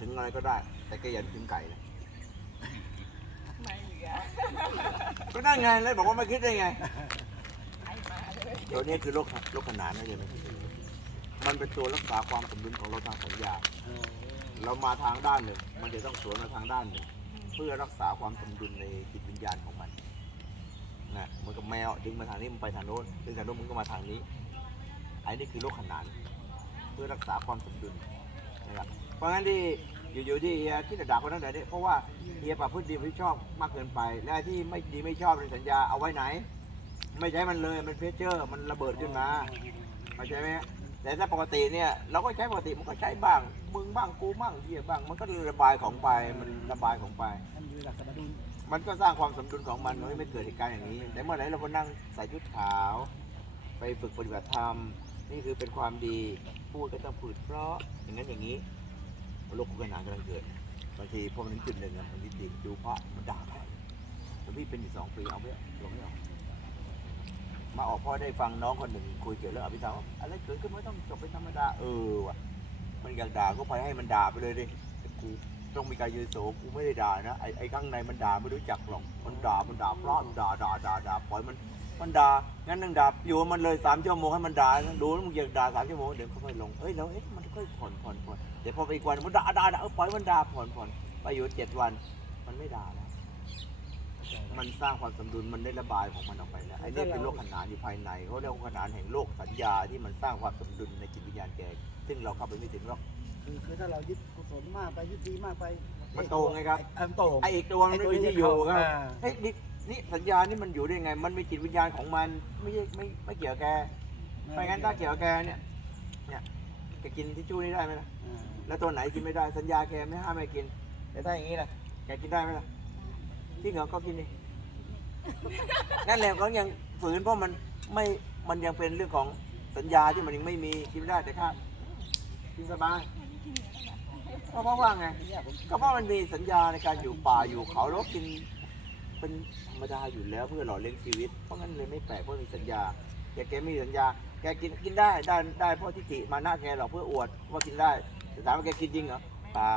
ถึงอะไรก็ได้ แต่แกอย่านึกถึงไก่นะไม่เหลือก็นั่นไงเลยบอกว่าไม่คิดได้ไงไอ้มาเลยตัวนี้คือโรคโรคขนานนะเห็นไหมมันเป็นตัวรักษาความสมดุลของเราทางสัญญาเรามาทางด้านหนึ่ง มันจะต้องสวนมาทางด้านหนึ่ง เพื่อรักษาความสมดุลในจิตวิญญาณของมันนะเหมือนกับแมวดึงมาทางนี้มันไปทางโน้นดึงทางโน้นมันก็มาทางนี้ไอ้นี่คือโรคขนาน เพื่อรักษาความสมดุล นะครับเพราะงั้นที่อยู่ๆที่เฮียที่ด่าคนนั้นแต่นี้เพราะว่าเฮียประพฤติดีไม่ชอบมากเกินไป และที่ไม่ดีไม่ชอบในสัญญาเอาไว้ไหน ไม่ใช้มันเลยมันเพชเจอร์มันระเบิดขึ้นมาเข้าใจไหมแต่ถ้าปกติเนี่ยเราก็ใช้ปกติมันก็ใช้บ้างมึงบ้างกูบ้างเฮียบ้าง มันก็ระบายของไปมันระบายของไป มันก็สร้างความสมดุลของมันมันไม่เกิดเหตุการณ์อย่างนี้ แต่เมื่อไหร่เราก็นั่งใส่ชุดขาว ไปฝึกปฏิบัติธรรม นี่คือเป็นความดี พูดก็ต้องพูดเพราะอย่างนั้นอย่างนี้โลกคู่ขนานกำลังเกิดบางทีพอมันถึงจุดหนึ่งอะมันดิบดูพระมันด่าพระแต่พี่เป็นอยู่สองปีเอาไม่ลงไม่ออกมาออกพ่อได้ฟังน้องคนหนึ่งคุยเกี่ยวเรื่องอภิธรรมว่าอะไรเกิดขึ้นไม่ต้องจบเป็นธรรมดาเออว่ะมันอยากด่าก็ไปให้มันด่าไปเลยดิกูต้องมีการยืนโสกูไม่ได้ด่านะไอ้ไอ้ข้างในมันด่าไม่รู้จักหรอกมันด่ามันด่าเพราะมันด่าด่าด่าด่าปล่อยมัน มันด่างั้นนั่งด่าอยู่กับมันเลยสามชั่วโมงให้มันด่าดูแล้วมึงอยากด่าสามชั่วโมงเดี๋ยวค่อยๆลงเอ้ยแล้วเอ๊ะมันค่อยผ่อนผ่อนผ่อนเดี๋ยวพอไปอีกวันมันด่าด่าด่าเออปล่อยมันด่าผ่อนผ่อนไปอยู่เจ็ดวัน มันไม่ด่าแล้วมันสร้างความสมดุลมันได้ระบายของมันออกไปแล้วไอ้นี่เป็นโลกขนานอยู่ภายในเขาเรียกว่าขนานแห่งโลกสัญญาที่มันสร้างความสมดุลในจิตวิญญาณแกซึ่งเราเข้าไปไม่ถึงหรอกคือคือถ้าเรายึดกุศลมากไปยึดดีมากไป มันโตไงครับไอ้มันโตไอ้อีกดวงนึงที่อยู่ครับอ่าเฮ้ย นี่สัญญานี่มันอยู่ได้ไง มันมีจิตวิญญาณของมันไม่ใช่ไม่ไม่เกี่ยวกับแกไม่งั้นถ้าเกี่ยวกับแกเนี่ยเนี่ยแกกินทิชชู่นี่ได้ไหมล่ะแล้วตัวไหนกินไม่ได้สัญญาแกไม่ห้ามไม่กินแต่ถ้าอย่างนี้ล่ะแกกินได้ไหมล่ะที่เหงอก็กินดินั่นแหละเขายังฝืนเพราะมันไม่มันยังเป็นเรื่องของสัญญาที่มันยังไม่มีกินไม่ได้แต่ข้ากินสบายเพราะเพราะว่าไงก็เพราะมันมีสัญญาในการอยู่ป่าอยู่เขาแล้วกิน เป็นธรรมดาอยู่แล้วเพื่อหล่อเลี้ยงชีวิต เพราะงั้นเลยไม่แปลกเพราะมีสัญญาแต่แกไม่มีสัญญา แกกินกินได้ได้ได้เพราะทิฏฐิมานะแกหรอกเพื่ออวดว่ากินได้แต่ถามว่าแกกินจริงเหรอเปล่า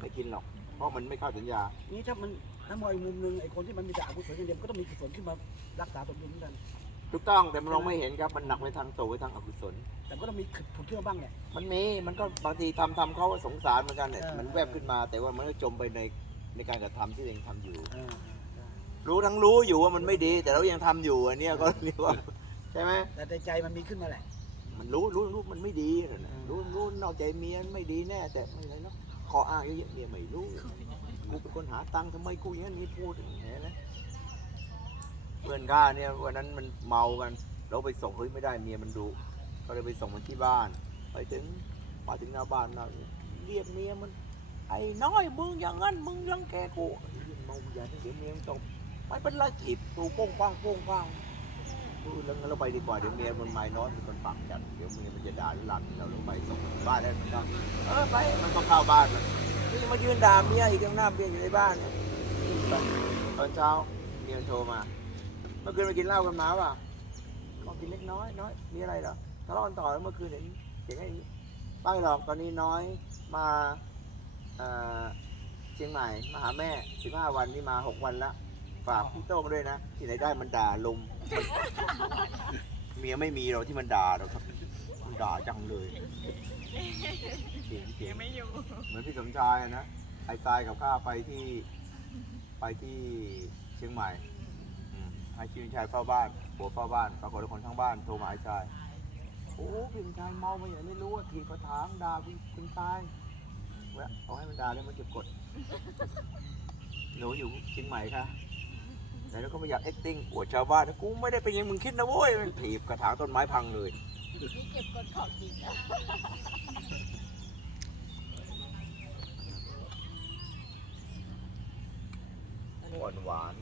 ไม่กินหรอก เพราะมันไม่เข้าสัญญา นี่ถ้ามันถ้ามองอีกมุมหนึงไอ้คนที่มันมีแต่อกุศลอย่างเดียวมันก็ต้องมีกุศลขึ้นมารักษาสมดุลเหมือนกันถูกต้องแต่มันมองไม่เห็นครับมันหนักไปทางโตไปทางอกุศล แต่ก็ต้องมีผุดขึ้นมาบ้างแหละมันมีมันก็บางทีทำทำเขาก็สงสารเหมือนกันเนี่ยเออมันแวบขึ้นมา แต่ว่ามันก็จมไปในในการกระทำที่ตัวเองทำอยู่อ่า รู้ทั้งรู้อยู่ว่ามันไม่ดี แต่เรายังทำอยู่อันเนี้ยก็เรียกว่าใช่ไหมแต่ในใจมันมีขึ้นมาแหละ มันรู้รู้รู้มันไม่ดีนั่นน่ะอืมรู้รู้นอกใจเมียไม่ดีแน่ แต่ไม่ไรหรอกขออ้างเยอะๆเมียไม่รู้กูเป็นคนหาตังค์ทำไมกูอย่างนี้พูดอย่างนี้นะเพื่อนข้าเนี่ยวันนั้นมันเมากันเราไปส่งเฮ้ยไม่ได้เมียมันดุก็เลยไปส่งมันที่บ้าน ไปถึงมาถึงหน้าบ้านนะเรียกเมียมัน ไอ้น้อยมึงอย่างนั้นมึงรังแกกูเรื่องเมาอย่าเดี๋ยวเมียมันต้อง ไม่เป็นไรถีบตูโป้งป้างโป้งป้างพูดแล้วงั้นเราไปดีกว่าเดี๋ยวเมียมันไม่น้อยมันคนปากจัดเดี๋ยวเมียมันจะด่าหรือลันเราลงไปส่งบ้านได้มันก็เออไปมันก็เข้าบ้านมันนี่มายืนด่าเมียอีกข้างหน้าเมียอยู่ในบ้านไปตอนเช้าเมียมันโทรมาเมื่อคืนไปกินเหล้ากันมาป่ะก็กินเล็กน้อยน้อยมีอะไรเหรอทะเลาะกันต่อแล้วเมื่อคืนเห็นเสียงไอ้นี้ไม่หรอกตอนนี้น้อยมาเอ่อเชียงใหม่มาหาแม่สิบห้าวันนี่มาหกวันละ ฝากพี่โต้งด้วยนะ ที่ไหนได้มันด่าลุม เมียไม่มีหรอกที่มันด่าหรอกครับมันด่าจังเลยเสียงเสียงไม่อยู่ เหมือนพี่สมชายอะนะไอ้ทรายกับข้าไปที่ไปที่เชียงใหม่อืมให้พี่สมชายเฝ้าบ้านผัวเฝ้าบ้านปรากฏว่าคนทั้งบ้านโทรมาไอ้ชาย โอ้พี่สมชายเมามาอย่างไม่รู้ว่าถีบกระถางด่าคุณคุณชายแวะเอาให้มันด่าแล้วมันเก็บกด หนูอยู่เชียงใหม่ค่ะ แล้วก็ไม่อยาก acting อวดชาวบ้านกูไม่ได้เป็นอยังมึงคิดนะโว้ยมันถีบกระถางต้นไม้พังเลยนี่เก็บกดของจริงอะหวานหวาน